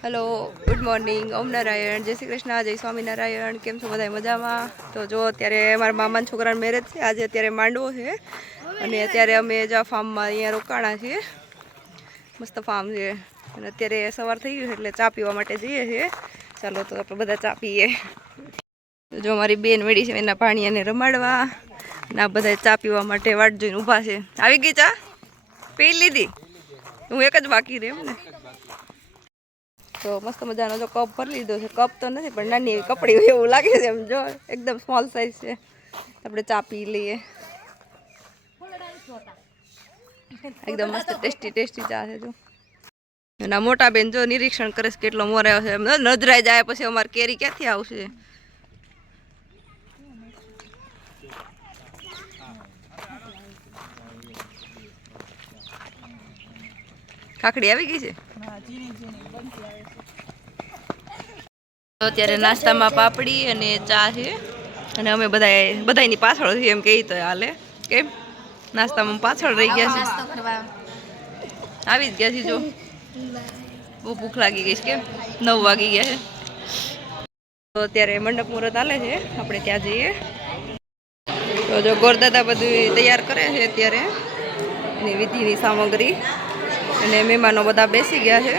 Hello good morning ओम नारायण जय श्री कृष्ण जय स्वामीनारायण केम छो बधाय मजामां। तो जो अत्यारे मारा मामाना छोकरानो मेरेज छे आज अत्यारे मांडवो छे अने अत्यारे अमे जो फार्ममां अहींया रोकाणा छीए। मस्त फार्म छे अने अत्यारे सवार थई गयुं એટલે ચા પીવા માટે જઈએ છીએ। ચાલો તો આપણે બધા ચા પીએ। જો મારી બેન વડી છે એના ભાણિયાને રમાડવા અને આ બધા ચા પીવા માટે વાટ જોઈને ઊભા છે। આવી ગઈ ચા પી લીધી? હું એક જ બાકી રહી ને। तो मस्त मजानो जो कप भरी लीधो छे। कप तो नहीं पण नानी एवी कपड़ी होय एवुं लागे छे। एम जो एकदम स्मॉल साइज छे। आपणे चा पी लईए। एकदम मस्त टेस्टी टेस्टी चा छे। जो एना मोटा बेन जो निरीक्षण करे छे केटलो मोर आव्यो छे। नजराई जाय पछी अमार केरी क्यांथी आवशे। काकड़ी आवी गई छे। तो अत्यारे नास्तामां पापड़ी अने चा छे अने अमे बधायनी पाछळ छीए एम कही तो हाले। केम नास्तामां पाछळ रही गया छे। आवी ज गया छे। जो बहु भूख लागी गई छे। केम 9 वागी गया छे। तो अत्यारे मंडप मुहूर्त हाले छे आपणे त्यां जईए। तो जो गोरदादा बधुं तैयार करे छे अत्यारे एनी विधिनी सामग्री अने मेहमानो बधा बेसी गया छे।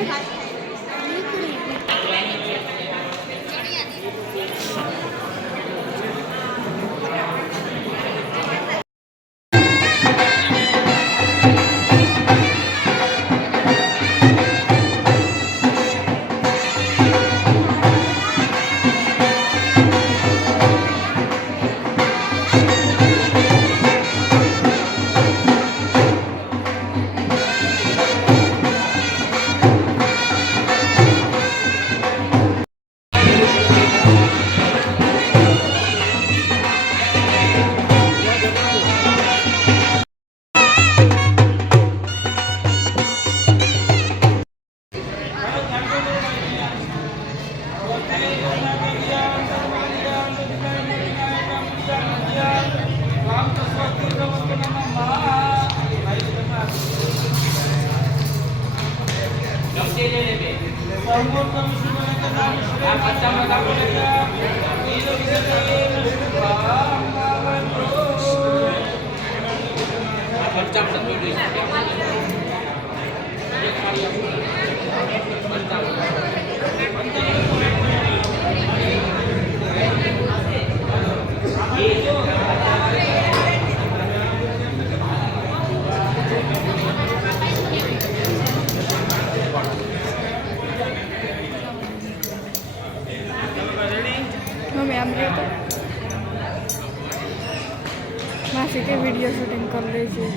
मासी के वीडियो शूटिंग कर लीजिए।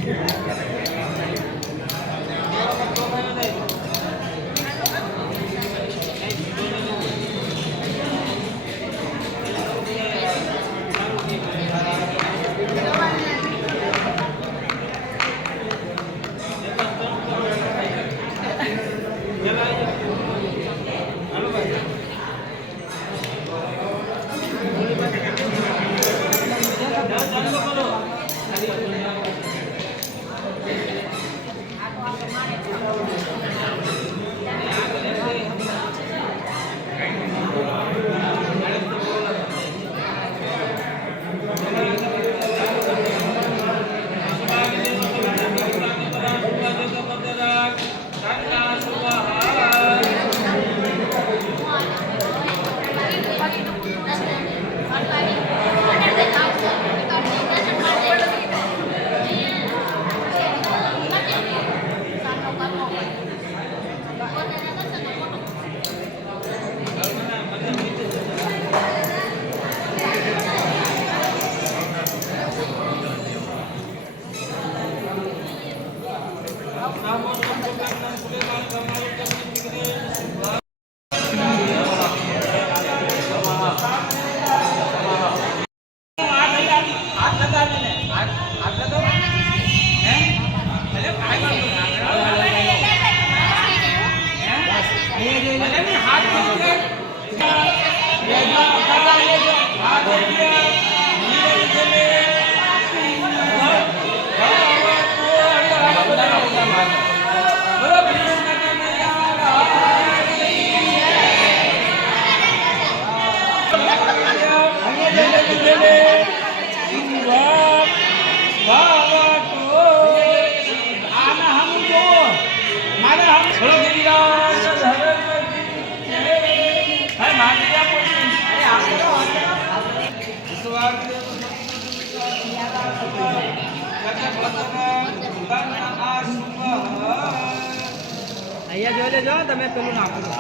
અહીંયા જોઈ લેજો તમે પેલું નાખો છો.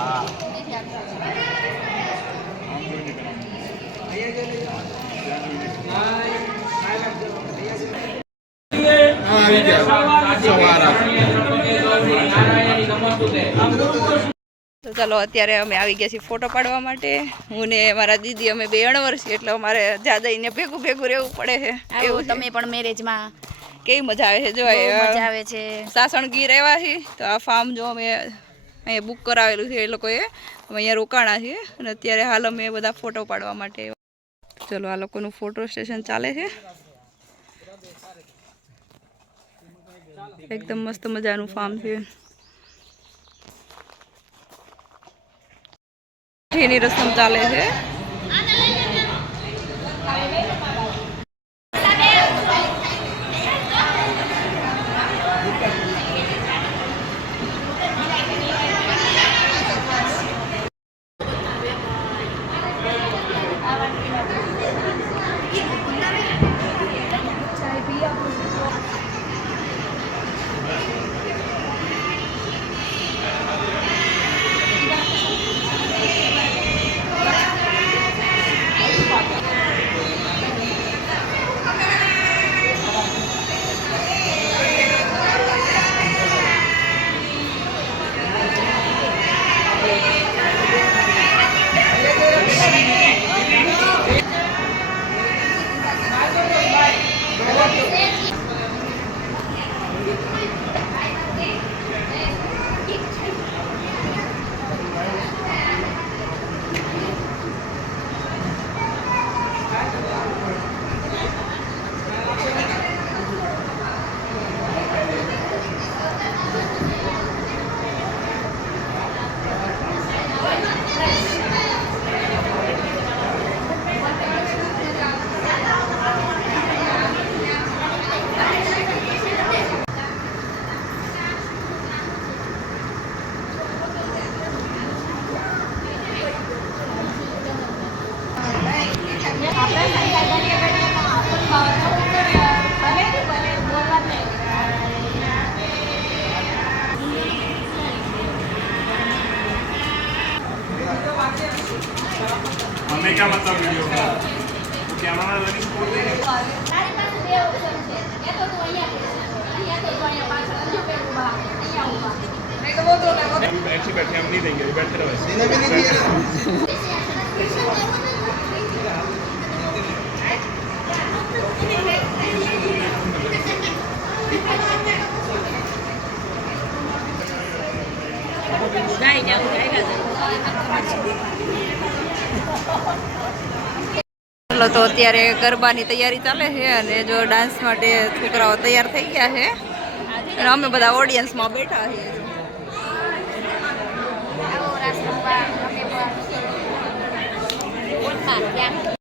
તો ચાલો અત્યારે અમે આવી ગયા છીએ ફોટો પાડવા માટે. હું ને મારા દીદી અમે 2 અણવરસી એટલે અમારે જાદઈને ભેગું ભેગું રહેવું પડે છે. એવું તમે પણ મેરેજમાં કેવી મજા આવે છે જો મજા આવે છે. સાસણગીર આવ્યા છીએ તો આ ફાર્મ જો અમે અહીંયા બુક કરાવેલું છે એ લોકોએ. અમે અહીંયા રોકાણા છીએ અને અત્યારે હાલ અમે બધા ફોટો પાડવા માટે. ચલો આ લોકોનું ફોટો સ્ટેશન ચાલે છે. એકદમ મસ્ત મજાનું ફાર્મ છે. એની રસમ ચાલે છે. हमें क्या मतलब वीडियो का कैमरा में लगी फोटो देंगे ऐसे बैठे हम नहीं देंगे बैठते रहो ચાલો તો અત્યારે ગરબાની તૈયારી ચાલે છે અને જો ડાન્સ માટે છોકરાઓ તૈયાર થઈ ગયા છે અને અમે બધા ઓડિયન્સમાં બેઠા છીએ.